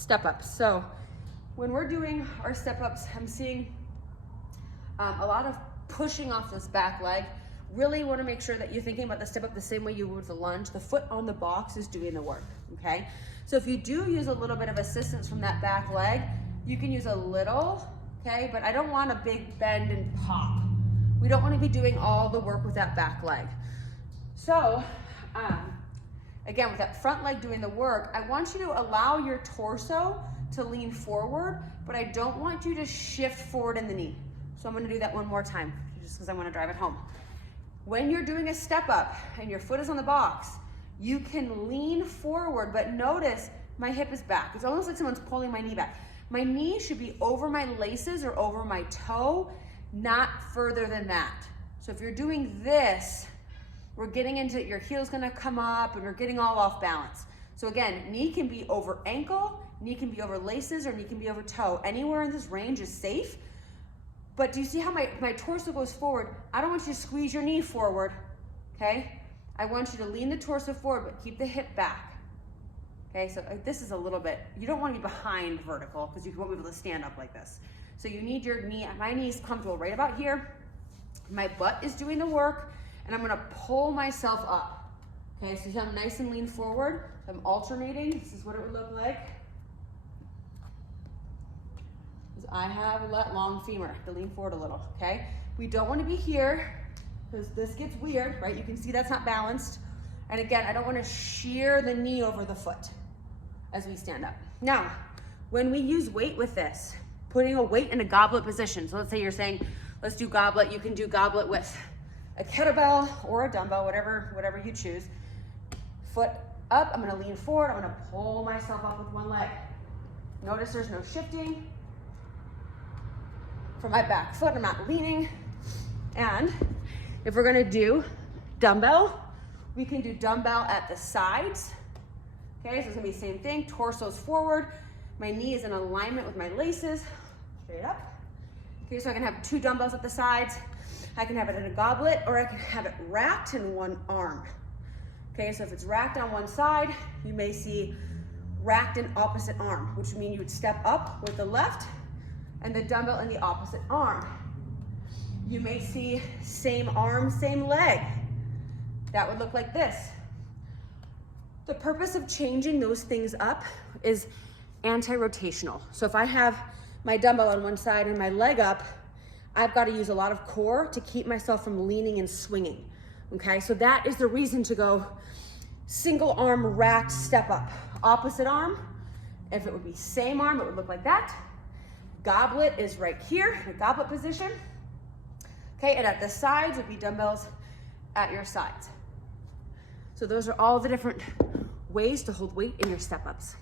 step ups. So when we're doing our step ups, I'm seeing a lot of pushing off this back leg. Really want to make sure that you're thinking about the step up the same way you would with the lunge. The foot on the box is doing the work, okay? So if you do use a little bit of assistance from that back leg, you can use a little, okay? But I don't want a big bend and pop. We don't want to be doing all the work with that back leg. So, again, with that front leg doing the work, I want you to allow your torso to lean forward, but I don't want you to shift forward in the knee. So I'm going to do that one more time, just because I want to drive it home. When you're doing a step up and your foot is on the box, you can lean forward, but notice my hip is back. It's almost like someone's pulling my knee back. My knee should be over my laces or over my toe, not further than that. So if you're doing this, we're getting into, your heel's gonna come up and we're getting all off balance. So again, knee can be over ankle, knee can be over laces, or knee can be over toe. Anywhere in this range is safe. But do you see how my torso goes forward? I don't want you to squeeze your knee forward, okay? I want you to lean the torso forward, but keep the hip back. Okay, so this is a little bit, you don't want to be behind vertical because you won't be able to stand up like this. So you need your knee, my knee is comfortable right about here. My butt is doing the work, and I'm gonna pull myself up. Okay, so I'm nice and lean forward. I'm alternating, this is what it would look like. I have that long femur to lean forward a little, okay? We don't want to be here because this gets weird, right? You can see that's not balanced. And again, I don't want to shear the knee over the foot as we stand up. Now, when we use weight with this, putting a weight in a goblet position. So let's say you're saying, let's do goblet. You can do goblet with a kettlebell or a dumbbell, whatever you choose. Foot up, I'm going to lean forward. I'm going to pull myself up with one leg. Notice there's no shifting. For my back foot, I'm not leaning. And if we're gonna do dumbbell, we can do dumbbell at the sides. Okay, so it's gonna be the same thing. Torso's forward. My knee is in alignment with my laces. Straight up. Okay, so I can have 2 dumbbells at the sides. I can have it in a goblet, or I can have it racked in one arm. Okay, so if it's racked on one side, you may see racked in opposite arm, which would mean you would step up with the left and the dumbbell in the opposite arm. You may see same arm, same leg. That would look like this. The purpose of changing those things up is anti-rotational. So if I have my dumbbell on one side and my leg up, I've got to use a lot of core to keep myself from leaning and swinging. Okay, so that is the reason to go single arm racked step up. Opposite arm, if it would be same arm, it would look like that. Goblet is right here, the goblet position. Okay, and at the sides would be dumbbells at your sides. So those are all the different ways to hold weight in your step ups.